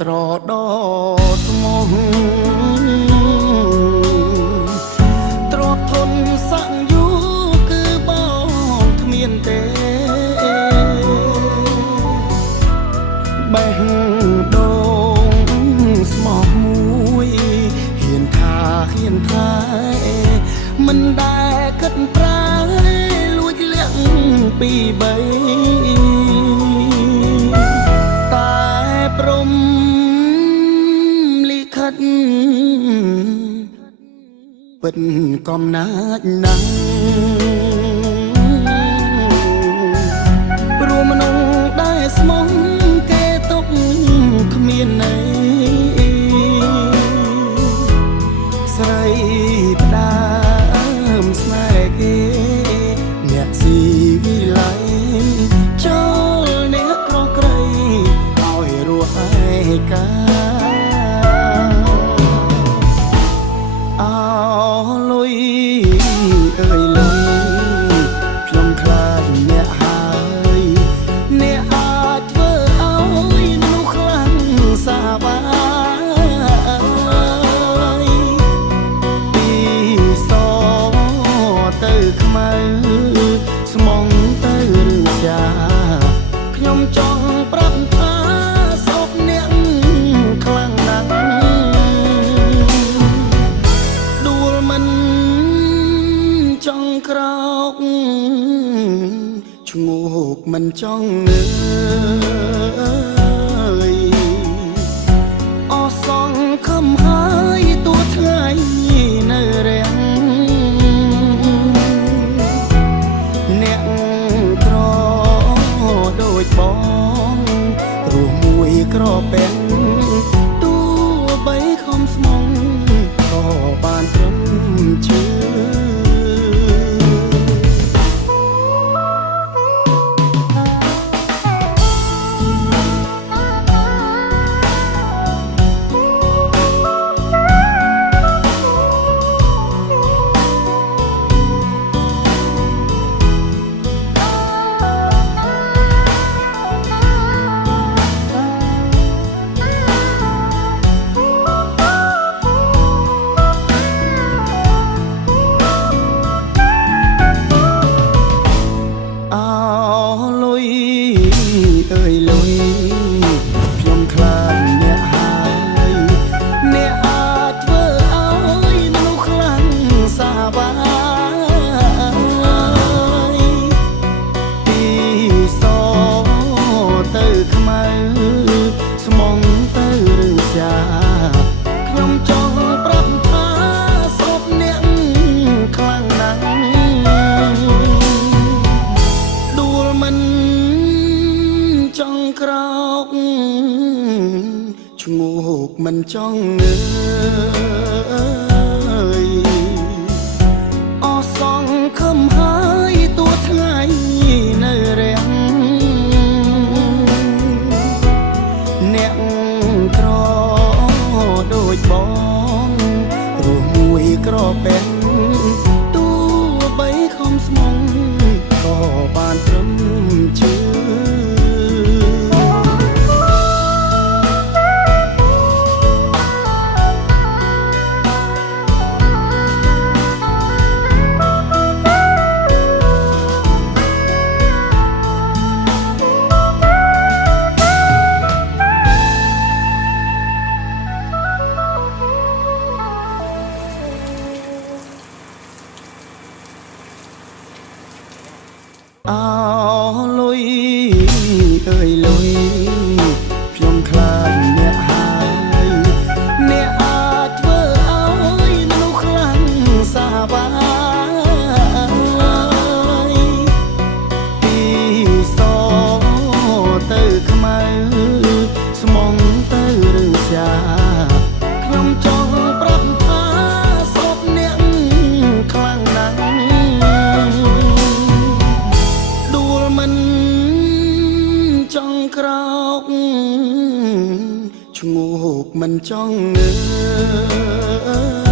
ត្រដោស្មោះទ្របធនសាក់យូគឺបងគ្មានទេបេះដូងស្មោះមួយហ៊ានថាមិនដែលគិតប្រាលួចលាក់ពីបីតែព្រមលិខិតពិតកំណាចណាស់ព្រោះមនុស្សដែលស្មោះគេទុកគ្មានន័យស្រីផ្ដាំស្នេហ៍គេអ្នកស៊ីវិល័យចូលអ្នកក្រក្រៃឲ្យរស់ឯកាអោលុយអើយលុយខ្ញុំខ្លាចអ្នកហើយអ្នកអាចធ្វើឲ្យមនុស្សខ្លាំងសាបាពីសទៅខ្មៅស្មងទៅរឿងចាខ្ញុំចង់ប្រាប់ថាសោកអ្នកខ្លាំងណាស់ដួលមិនចង់ក្រោកឈ្ងោកមិនចង់ងើយអស់សងខំហើយទួថ្ងៃនៅរាំងអ្នកក្រដូចបងរស់មួយក្រពេញទោះបីខំស្មងក៏បានត្រឹមជឿអើយលុយខ្ញុំខ្លាចអ្នកហើយអ្នកអាចធ្វើឲ្យមនុស្សខ្លាំងសាបាពីសទៅខ្មៅស្មងទៅរឿងចាខ្ញុំចង់ប្រាប់ថាសពអ្នកខ្លាំងណាស់ដួលមិនចង់ក្រោកឈ្ងោកមិនចង់ងើយអស់សងខំហើយទួថ្ងៃនៅរាំងអ្នកក្រដូចបងរស់មួយក្រពេញទោះបីខំស្មងក៏បានត្រឹមជឿអោលុយអើយលុយខ្ញុំខ្លាចអ្នកហើយអ្នកអាចធ្វើឲ្យមនុស្សខ្លាំងសាបាពីសទៅខ្មៅស្មងទៅរឿងចាខ្ញុំចង់ប្រាប់ថាសពអ្នកខ្លាំងណាស់ចង់ក្រោកឈ្ងោកមិនចង់ងើយ